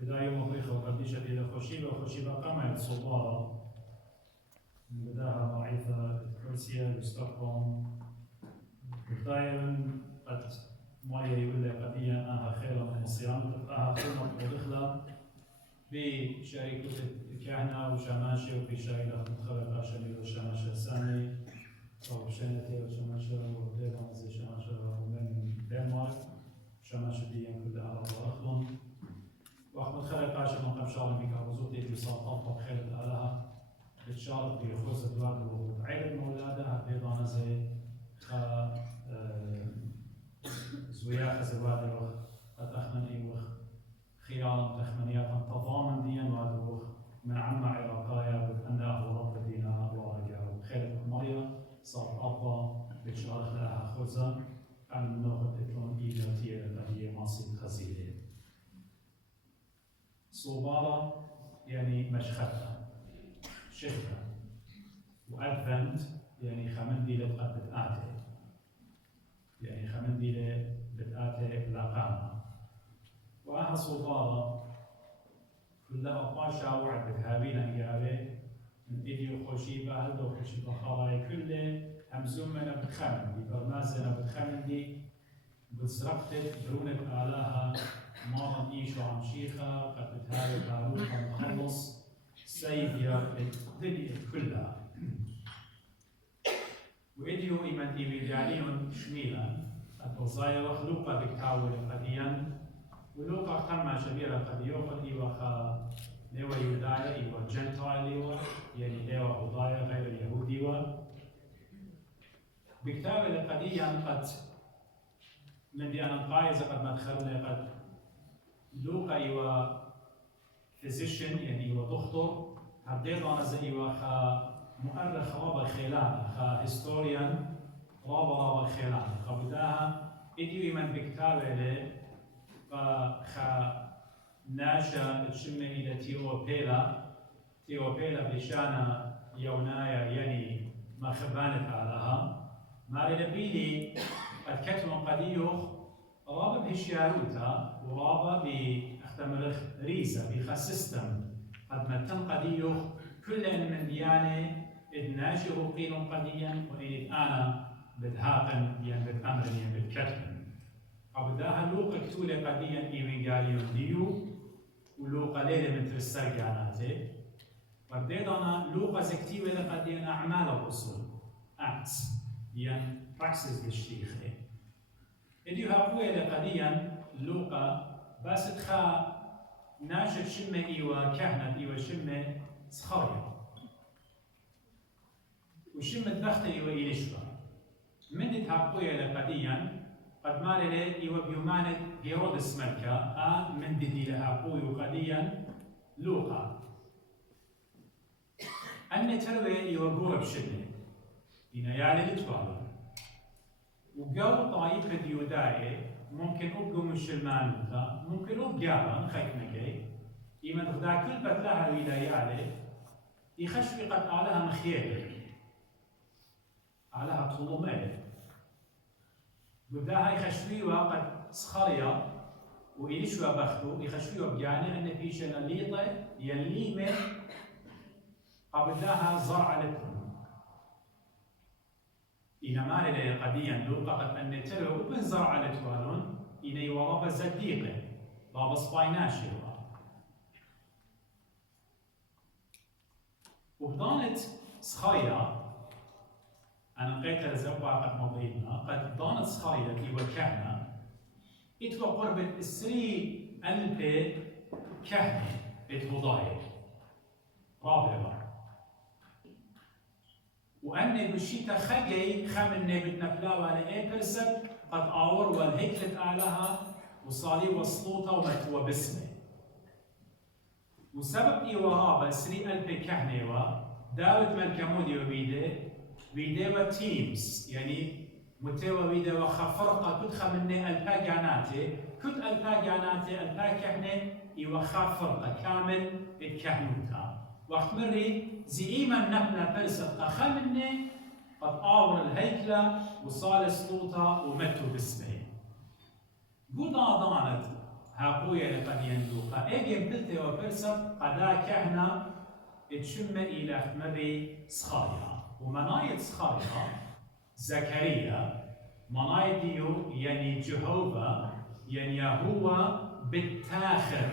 بداية مخيخة وقديشة إلى خشيبة وخشيبة قمعت صبارة من بداها ضعيفة كرسية بستوكهولم بداية قد مايا يقول لي قضية أنها خيرا من الصيام تبقاها خدمة ودخلة بشركة كهنة وشماشة وفي شركة متخلقة شميل وشماشة ثاني أو شنتي وشماشة وغيرها زي شماشة من دنمارك شماشة دي كلها أخضر وأحمد خلق عشان من قبل شغل بك وزوجتي في صوت خير لها بتشارك في خوز الدوار وعيد مولادها بيضا زي زوياخ زوادي وخ أتخمني وخ خيالا تخمنيات تضامن ديا وادوخ من عما عراقايا بأنه رب دينا ورجعه خير مريا صار أبا بتشارك لها خوزة عن نوغة إتلون إيجاتية التي ماصي خزيلة صوبارة يعني مشختة شخة وأدفنت يعني خمنديلة قد بتآتي يعني خمنديلة بتآتي لقامة وأها صوبارة كلها أطاشا وعد بتهابين إيابي من إيديو خوشيبة هلدو خوشيبة خلاي كله همزومنا بتخمندي برناسنا بتخمندي بزرقتت برونة آلاها مارا إيشو عم شيخة قد بتهاوي باروخة مخلص سيفيا الدنيا كلها وإديو إيمان إيميليانيون شميلا قد وصايا وخلوقة بكتاول قديا ولوقا خما شبيرا قد يوخد إيوخا ليوا يودايا إيوا جنتايل إيوا يعني ليوا هودايا غير اليهودي بكتاول قديا قد من دي أنا قايزة قد مدخلنا قد لوقا إيوا فيزيشن يعني إيوا دكتور هديت أنا زي إيوا خا مؤرخ رابا خيلان خا هيستوريان رابا خيلان خبداها إديو إيمان بكتابة له خا ناشا تشمي إلى تيوبيلا بلشانا يونايا يعني ما خبانت علىها ما لبيلي قد كتم قديوخ رابا بهشياروتا ورابا باختمرخ ريزا بخا سيستم قد متن قديوخ كل من ديانه إذ ناشر قيل قديا وإن أنا بدهاقا ين بالأمر ين بالكتم عبداها لوقا كتولة قديا إيمن قاليون ديو ولوقا ليلة من ترسال جاناته ورديدنا لوقا زكتيوة لقديا أعمال الرسول acts ين praxis بالشيخة إديو هاقوية لقديا لوقا بس تخا ناشر شمة إيوا كهنة إيوا شمة صخرية وشمة بخت إيوا إليشوا من تهاقوية لقديا قد مال لي إيوا بيومانة هيرودس ملكا من دي لهاقوي وقديا لوقا أن تروي إيوا قورب شمة إنا يالي لتوالو وقو طائفة ديوداية ممكن أبقوا مشلمانوتا ممكن أبقى خيكنكي إما تخدع كل بتلاها ولايالي يخشوي قد علىها مخيلة علىها طلمة بداها يخشوي وقد صخرية وإليشوا بختو يخشوي بجاني أن في شناليطة يليمة قبلها زرع لكم إنما لدي قديا لوقا قد أن تلو ابن زرع لتوالون إني ورابا زديقه رابا سبايناشي وبضانت صخايا أنا قيت لزوبا قد مضينا قد ضانت صخايا كي وكهنة إتوا قربت إسري ألبي كهنة إتوضايا رابعا وأني بشيتا خجي خمني بتنفلاوا أنا إيه برسك قد أور والهيكلت أعلاها وصالي وصلوطة ومتوا باسمه وسبب إيوارابا سري ألبي كهنة داود ملكمودي وبيده وتيمز يعني متوا بيده وخفرقة كد خمني ألبا جاناتي كد ألبا جاناتي ألبا كهنة إيوا خفرقة كامل الكهنوتا وقت مري زئيما نبنا برسق أخمني قد آور الهيكلة وصال سلوطة ومتوا باسمه قد ضانت هاقوية لقد يندوقا ايجم بلتي وبرسب قدا كهنا تشم إلى خمري صخاريا ومناية صخاريا زكريا مناية ديو يعني جهوفا يعني هو بالتاخر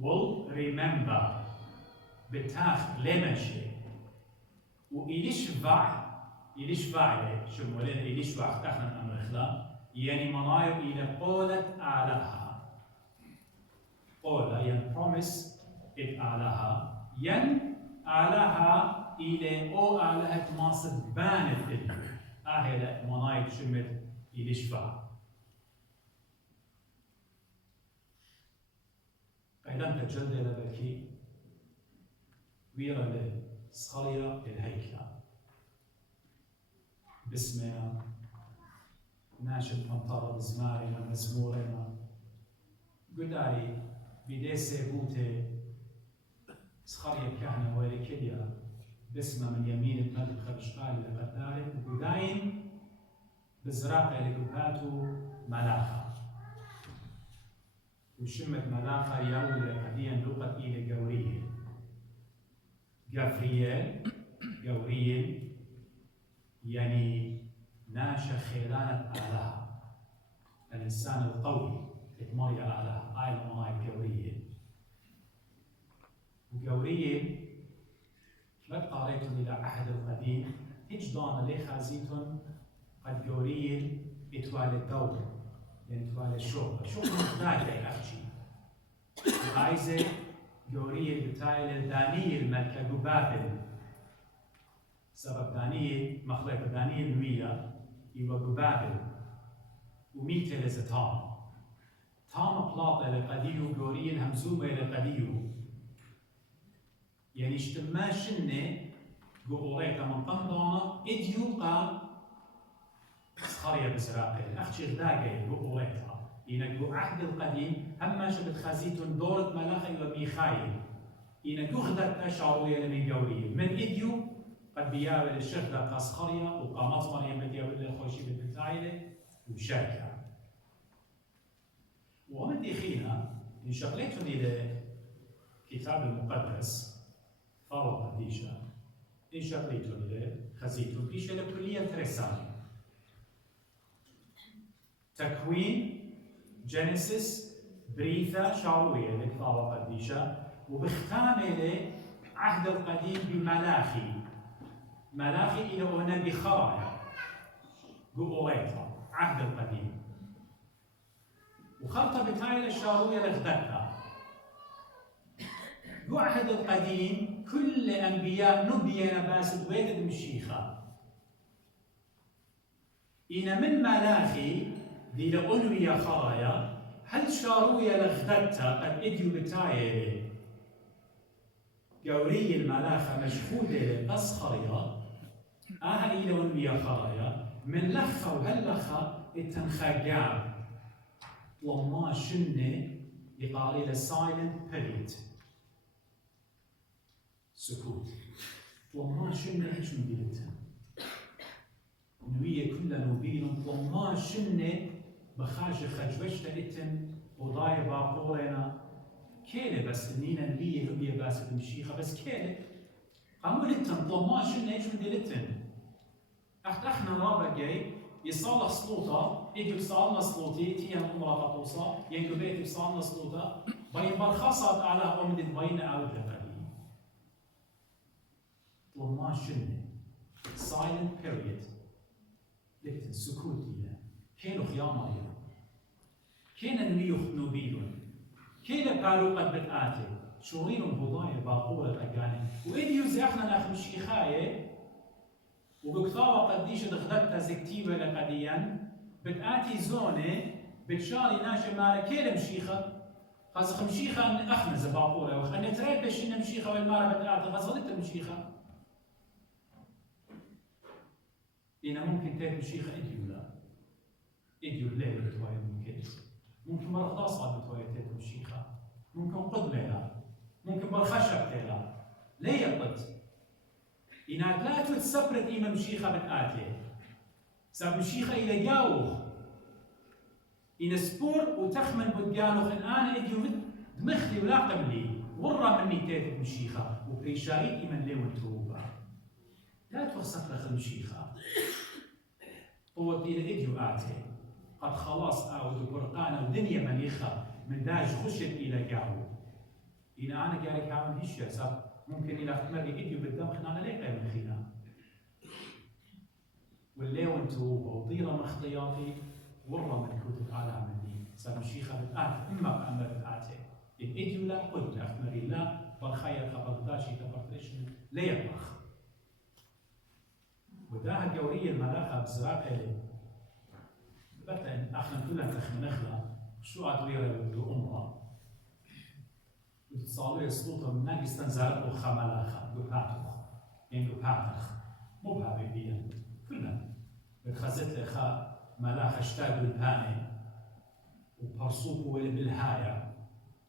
will remember بالتاخر لمشي وإليشفع له شو مولين إليشفع اختخنا أمر إخلا يعني منايب إلى قولة أعلاها قولة يعني promise إت أعلاها ين أعلاها إلى أو أعلاها تماصد بانت إلي أهلا منايب شمت إليشفع أيضا تجلد إلى بكي ويرى لصخرية الهيكلة باسمنا ناشد منطرة بزمارنا مزمورنا قداي بدي سيبوتي صخرية كهنة ولكليا باسمه من يمين الملك خرشقال لقداري وقداين بزراقة لقباتو ملاخة وشمت ملاخة يولي قديا لقت إلى قوريه جافرييل يعني ناشا خيلانة آلهة الإنسان القوي اتمري آلهة آية منايب وجورييل لقد قريتم إلى عهد القديم إجدان لي خازيتم قد جورييل إتوالي الدور يعني إتوالي الشغل محتاج لي أخشي وعايزة جورييل بتاعي دانييل ملكة بابل سبب دانييل مخلوق دانييل مية يبقى بابل وميتة لزتام تام بلاطة لقديو جورييل همزومة لقديو يعني اجتماع شنة قوريتا من قمضانة إديو قام صخرية بزراقيل أخشي غداقي قوريتا إنك عهد القديم أما شبت خازيتون دورة ملاخي وميخايل إنك غدت أشعروية لمن جورييل من إديو قد بياول الشيخ ذا قاسخرية وقامات مريم بدياول الخوشي بالبتاعيلة وشاكا ومن دخينا إن شغلتهم إلى كتاب المقدس فارو قديشة إن شغلتهم إلى خزيتهم ديشة لكلية رسالة تكوين جينيسيس بريثا شعوية لفارو قديشة وبختام إلى عهد القديم بملاخي ملاخي إلى هنا بخرايا قويتا عهد القديم وخلطة بتاعي الشاروية لغدتها عهد القديم كل أنبياء نبينا باسد ويتد مشيخة إن من ملاخي دي لأنوية خرايا هل شاروية لغدتها قد إديو بتاعي قوري الملاخة مشهودة لقصخرية إلى أنوية خرايا من لخة وهاللخة التنخاقام لما شنة يقال إلى silent period سكوت لما شنة إيش مديرتها نوية كلها نوبيل لما شنة بخاجة خجوشتا إتن وضايا باقولنا كيلة بس نينا نبيه ربية باسة المشيخة بس كيلة قاموا لتن لما شنة إيش مديرتن أخنا رابع جاي يصلح صلوطه يجي بصالنا صلوتي تيها عمره قطوصه يجي بيتي بصالنا صلوطه بين برخصت على أمد بين أود قليل لما شنة silent period لكن سكوتية كينو خيامة كينا نويخ نوبيلون كينا بارو قد بتآتي شورينهم بضايا باقولة أجاني وإديو زيخنا ناخ مشيخاية وبكثاوة قديش دخلتها زكتيبة لقديا بتآتي زونة بتشاري ناشي مارا كيلا مشيخة خاصة مشيخة أخنا زباقولة وخلنا تريد بشينا مشيخة والمارا بتآتي خاصة مشيخة إنا ممكن تاك مشيخة إديو لا إديو الليل بتوايا ممكن مرة خلاصة بتوايا تاك مشيخة ممكن قد لا ممكن بالخشب تيلا ليه قد إنها لا تتسبرت إما مشيخة بتآتي ساب مشيخة إلى جاوخ إن سبور وتخمن بدقانو خن أنا إديو دمختي ولا قبلي ورا مني تيت مشيخة وبريشايت إيمن ليون توبة لا توصف لك المشيخة قوة إلى إديو آتي قد خلاص أعود برقانة ودنيا مليخة من داج خشت إلى جاو إن أنا قارك عامل هيش يا سب ممكن إلى اختمري إديو بالدم خنا ليك من خنا والليون توبة وطيرة مخطياتي ورا من كتب على مني سب مشيخة بالآت إما بأمر بالآتي الإديو لا قلت أختمري لا بالخير خبرتاشي تبرتشن لا يبخ وده الجورية الملاخة بزراعة لي بتن أخنا كلنا تخمن نخلة شو أدوية بدو أمها وتصالوا يسلطوا من ناقص تنزل أخا ملاخة دو باتوخ يعني دو باتخ مو بهابيبيا كلنا بتخزت لخا ملاخة اشتاق بالباني وبرصوكو بالهاية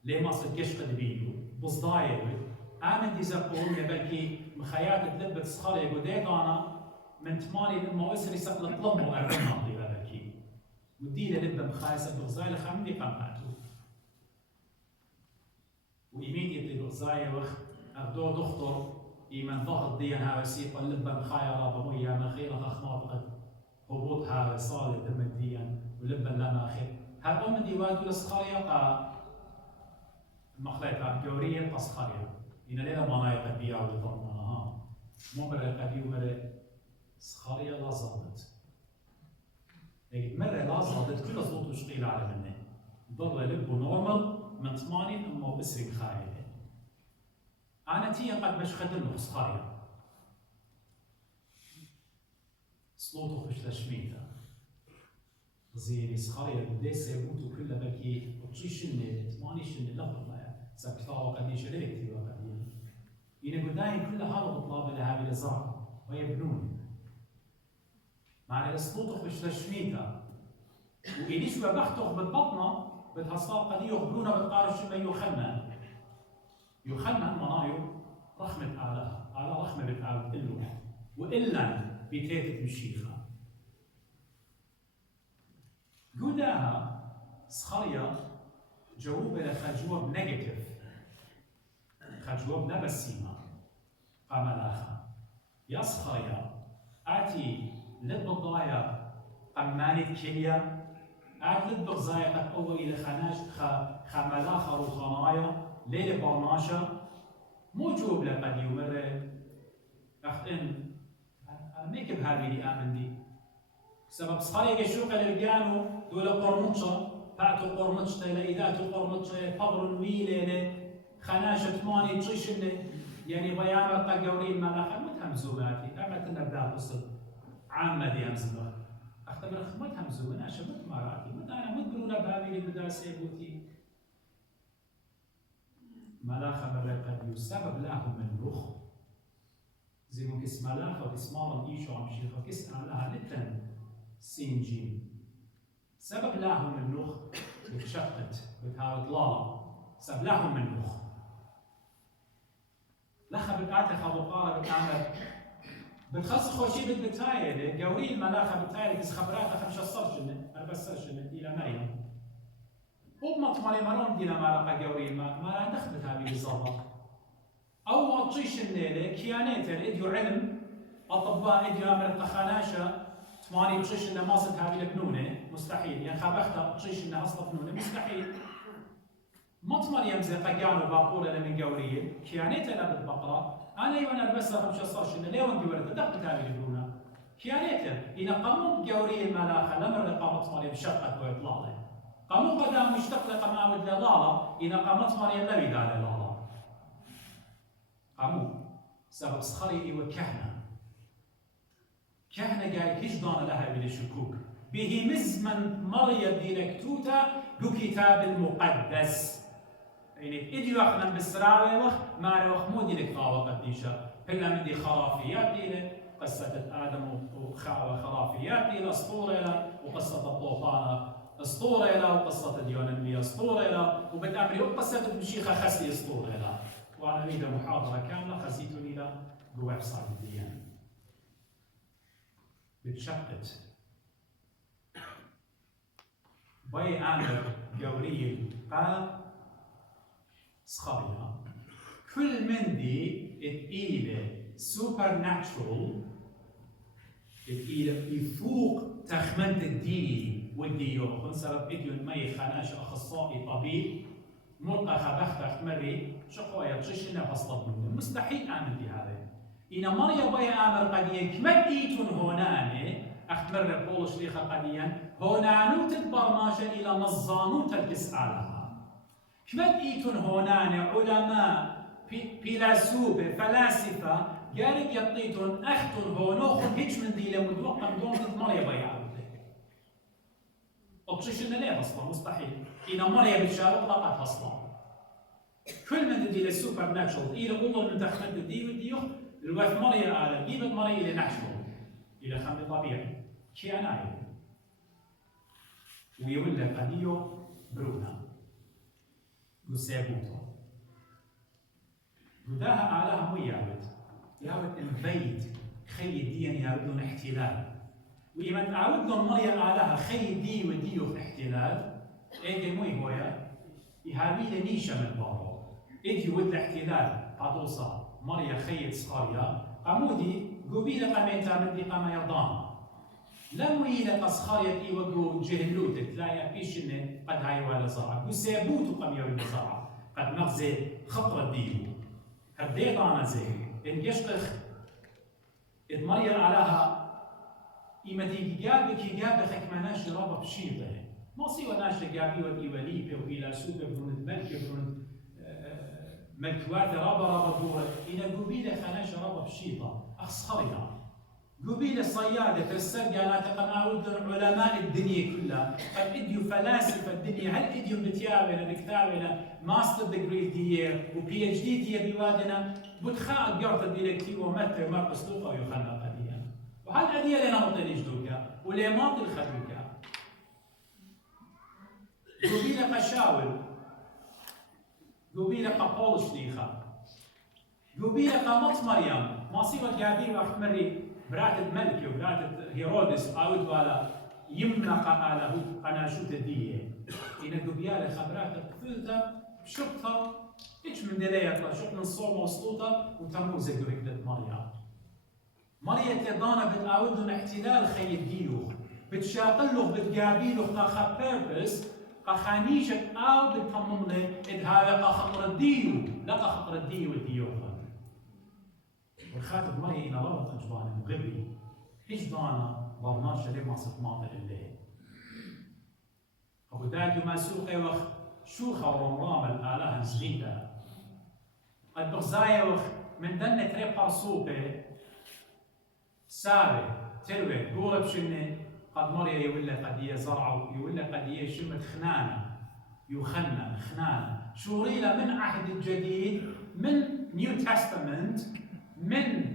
ليه ما صدقش قد بيدو بصدايا آمن دي زقون يبكي مخيات تلبت صخري قديت أنا من تمالي لما أسري سقل طلب وأرمى طيبا بكي ودي لبا مخايسة بغزاي لخامدي قمعتو وإيميديتلي بغزاي وخ أغدو دختر إيمن ضغط ديان هاوسيقا لبا مخايا رابا ميا مخيرا خخناطقت هبوط هاوسالي دم الديان ولبا لما خير هذا من ديوادو لسخاريا قا مخليتا جورية قصخاريا إن ليلة منايقة بيا ولطننا ها ممرة قديو مرة سخارية لا زادت لكن مرة لا زادت كل صوت وشقيل على منه ضل لبو نورمال من 80 أما بسرق خايلة أنا تيا قد مش خدمه سخاريا صوته خش تشميته زي سخاريا بديس يموتوا كله بكي وتشيش النت 80 شنة لا والله سكتاه قديش ليك تبغى قديم إن قداي كل هذا بطلاب لها بالزرع ويبنون مع الصوت خش تشميته وإنيش ببختخ بالبطنة بتحصل قد يخبرونا بالقارش ما يخنن منايو رحمة على رحمة بتعاود اللوح وإلا بتيتت مشيخة قداها سخريا جواب لخجواب نيجاتيف خجواب نبسيمة قملاخا يا سخريا آتي للبضايا قمانة كليا آت للبغزايا قد أول إلى خناش خملاخا روخانايا ليلة برناشا موجوب لقد يمر أختن ميك بهذه اللي آمن دي سبب سخريا يشوق للجانو دول قرمطشة بعتو قرمطشة إلى إذا قرمطشة فبر ويلة خناشة ثمانية تشيشن يعني ضيامة قجورين ملاخا متهمزوماتي أما تنبدا قصة عامة دي أمزمة أختبر متهمزوم أنا شبت مراتي مت أنا متقولون بهذه المدرسة بوتي ملاخا مرة قد يسبب لهم النخ زي ما كس ملاخا وكسمارا إيشو عم شيخا كس لها لتن سينجين سبب لهم النخ بتشقت بتهاوت لالا سبب لهم النخ لخا بتاعتي خبوقارة بتعمل بتخص خوشي بالبتاية قوري الملاخة بتاية كس خبراتها 5 سنة 4 سنة إلى مريم وبمط مالي مرون دينا مالقة قوري ما دخلت هذه بالضبط أو تشيش الليلة كيانات الإديو علم أطباء إديو أمر التخاناشة 8 تشيش إنه ماصت هذه البنونة مستحيل يعني خابختها تشيش إنه أصلا بنونة مستحيل مطمر يمزق قجانو باقولة من قورية كيانات أنا بالبقرة أنا يوانا بس 5 سنة ليه وندي ورد دخلت هذه البنونة كيانات إذا قاموا بقورية الملاخة لمر قامت مريم شقت وإطلالة قاموا قدام مشتقلة قمامد للالا إذا قامت مريم لبي دار للالا قاموا سبب سخري وكهنة كهنة قال كيش دان لها من الشكوك به مزمن مريم دينكتوتا دو كتاب المقدس يعني إديو أخنا بالسراوي وخ ما روخ مو دينك طاوة قديشة هلا من دي خرافيات دينك قصة آدم وخرافيات دينك أسطورة وقصة الطوفان أسطورة لا وقصة اليونانية أسطورة لا وبالأمر وقصة المشيخة خسي أسطورة لا وأنا أريد محاضرة كاملة خسيتني لا بويب سايت الديانة بتشقت باي آمر قوري قا صخرية كل من دي إلى supernatural إلى يفوق تخمنت الديني والديو خنصرت إديون مي خناش أخصائي طبيب مرقخة بختخ مري شقوية تششنا فصلت منه مستحيل آمن بهذا إن مريا باي آمر قديا كما إيتون هوناني أختمر بولش ليخا قديا هونانو تتبرماشا إلى نظانو تلكس آلها كما إيتون هوناني علماء فيلسوف فلاسفة قالك يطيتون أختون هونوخن هيج من دي لمدوقا مدون مريا باي آمر أبششنا ليه أصلا مستحيل إن مريا بتشارك لقد أصلا كل من دي للسوبر ناتشرال إلى أول من تخمد الدي والديوخ الوث مريا آلة جيبت مريا إلى ناتشرال إلى خمد طبيعي شيء أنا ويقول لك قديو برونا وسابوتو وداها آلها مو ياوت البيت خي ديان ياودون احتلال وإما تعود لهم مريا آلها خي دي وديو في احتلال إيدي مو هويا يهابي لنيشة من بابو إيدي ود الاحتلال قدوصة مريا خيت صخاريا قمودي قبيلة قميتا من دي قما يضان لم يلا قصخاريا إي وقو جهلوتك لا يبيش إنه قد هاي ولا زرعة وسابوتو قم يولي زرعة قد نغزي خطرة ديو هدي ضانا زي إن يشقخ إذ مريا آلها إما تيجي جابك خكمناش ربا بشيطة ما سوى ناش جابي وديوليبي وفيلسوف بنود ملك بنود ملكوات ربا دورة إن قبيلة خناش ربا بشيطة أخصخريا قبيلة صيادة السرقة لا تقنعود علماء الدنيا كلها قد إديو فلاسفة الدنيا هل إديو بتياونا بكتاونا ماستر ديجري ديير وبي اتش دي دي بوادنا بتخاء قرطة ديلكتي ومتى مرقس لوقا ويخلنا قديا وهل أدية لنا مطلع جدوكا ولي ماطل خدوكا قبيلة قشاول قبيلة قبول شليخة قبيلة قمط مريم ما صيبت قابيل وقت مري براتد ملكي وبراتد هيرودس عاود بالا يمنق على قناشوت الدية إن قبيلة خبرات فلتا بشقطها إيش من دليل شق من صوم وسلوطة وتموز قريبة مريم تضانا بتعاودون احتلال خي الديوخ بتشاقلوخ بتقابيلوخ قاخا بيربس قاخانيشك أو بتطممنا إذ هذا قاخطر الديو لا قاخطر الديو والديوخ والخاتم مريم إلى ربط أجبان مغبي إيش دانا برناش اللي ما صرت ماطل الليل أبو دايتو ما سوقي وخ شوخة ورمرام الآلهة نزغيتا قد بغزايا وخ من دنة تري بارسوبي سابي تلوي قولة بشنة قد مريا يولى قدية زرعة يولى قدية شمت خنانة يخنى خنانة شوريلة من عهد الجديد من نيو تستمنت من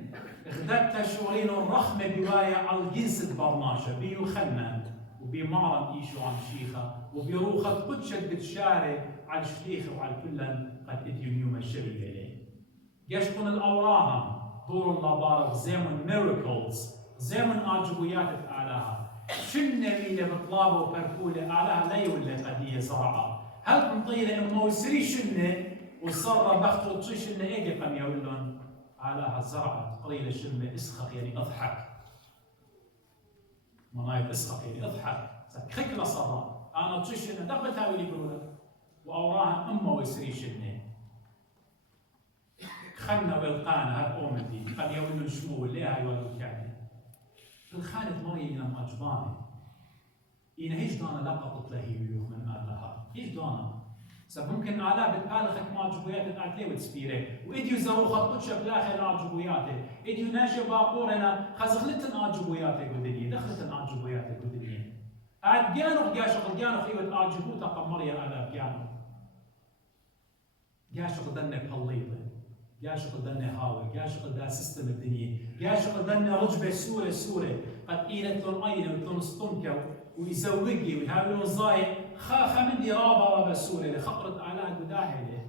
غدت شورين الرخمة بواية على الجنس البرناشة بيخنى وبمارن إيشو عن شيخة وبروخة قدشت بتشاري على الشليخة وعلى كلن قد إديو نيوم الشبيه إليه يشكون الأوراهم دور اللبارغ زيمون ميريكلز زيمون آجبويات آلها شنة ميلة بطلابة وبركولة آلها لا يولي قدية زرعة هل مطيلة إما وسري شنة وصر بختو تشي شنة إيدي قم يولون آلها زرعة قليلة شنة اسخق يعني اضحك منايب اسخق يعني اضحك خكلة صرا أنا تشي شنة دقة تاويلي برولة وأوراها أما وسري شنة خلنا والقانا هالأومتي قد يولون شمول ليها يولون كعدي الخالد مريم لما أجباني إن هيش دانا لقطت له يوخ من آلها هيش دانا ممكن آلاء بتبالغك ما عجبويات الأكلة وتسبيره وإديو زروخة قدشة بلاخي عجبوياته إديو ناشي باقورنا خزغلتن عجبوياته قدنية دخلتن عجبوياته قدنية عاد جانو جاشق جانو خيوة عجبوتا قمريا آلاء جانو جاشق دنك هالليطة جاشق دنك هاوي جاشق دا سيستم الدنيا جاشق دنك رجبة سورة قد إيلت لون أينة وتلون سطنكو ويسوقي ويهاولون زايد خاخا من دي رابا سورة لخطرت آلاء قداهلة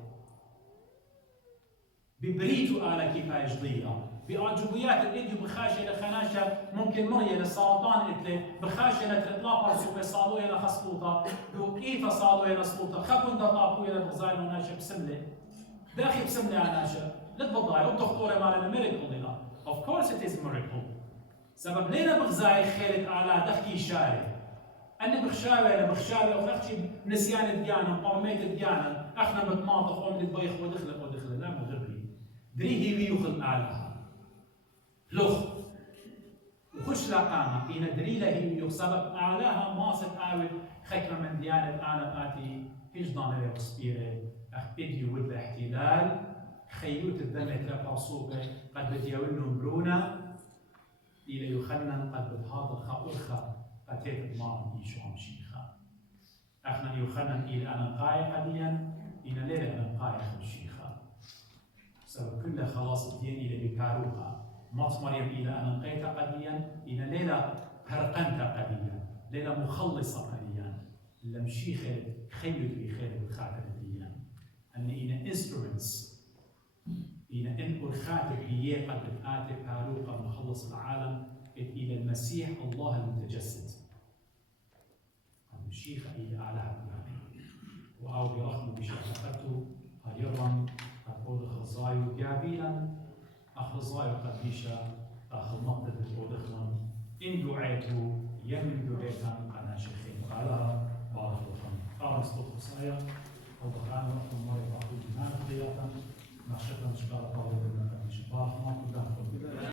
ببريتو آلاء كيفا يجضيها بأعجوبيات الإيديو بخاشة لخناشة ممكن مرية للسرطان إتلي بخاشة لترطلا برسوبة صالوية لخصلوطة بوقيفة صالوية لصلوطة خبن دا طابوية لبغزاي وناشة بسملة داخل بسملة عناشة لتبضاي والدكتورة مالنا ميريكل لنا of course it is a miracle سبب لينا بغزاي خيلة أعلى دخكي شاري أني بخشاوي لبخشاوي وخخشي نسيان ديانا وقرميت ديانا أخنا بتناطق ومن البيخ ودخل لا مغربي دريه ويوخل أعلاها لخ وخش لقامة إن دري له سبب أعلاها ماسة آوي خكرة من ديانة أنا آتي هيش ضانة وسبيرة أخ إديو ود الاحتلال خيوت الدم تلقى قد بتيولن برونا إلى يخنن قد بتهاضر خاورخا قد تتضمان إيشو هم شيخا أخنا يخنن إلى أنا قاية قديا إن ليلة أنا قاية خمشيخا سبب كل خلاص الدين إلى بكاروها مات مريم إلى أن نقيت قديا إلى ليلة هرقنت قديا ليلة مخلصة قديا لمشي خير خيلت بخير الخاتم الديان أن إلى instruments إلى إن الخاتم هي قد آتي كاروقة مخلص العالم إلى المسيح الله المتجسد المشيخ إلى أعلى وأو برغم بشهادته هيرم أقول خزايو جابيلا أخرزايو قديشة أخذ نقطة الأودخلن إن دعيتو يمن دعيتان أنا شيخين قالها بارك الله قال مصطفى صايا وضعنا لكم مرة أخذ جنان قياتا نشكرا شكرا قوة بالله بارك الله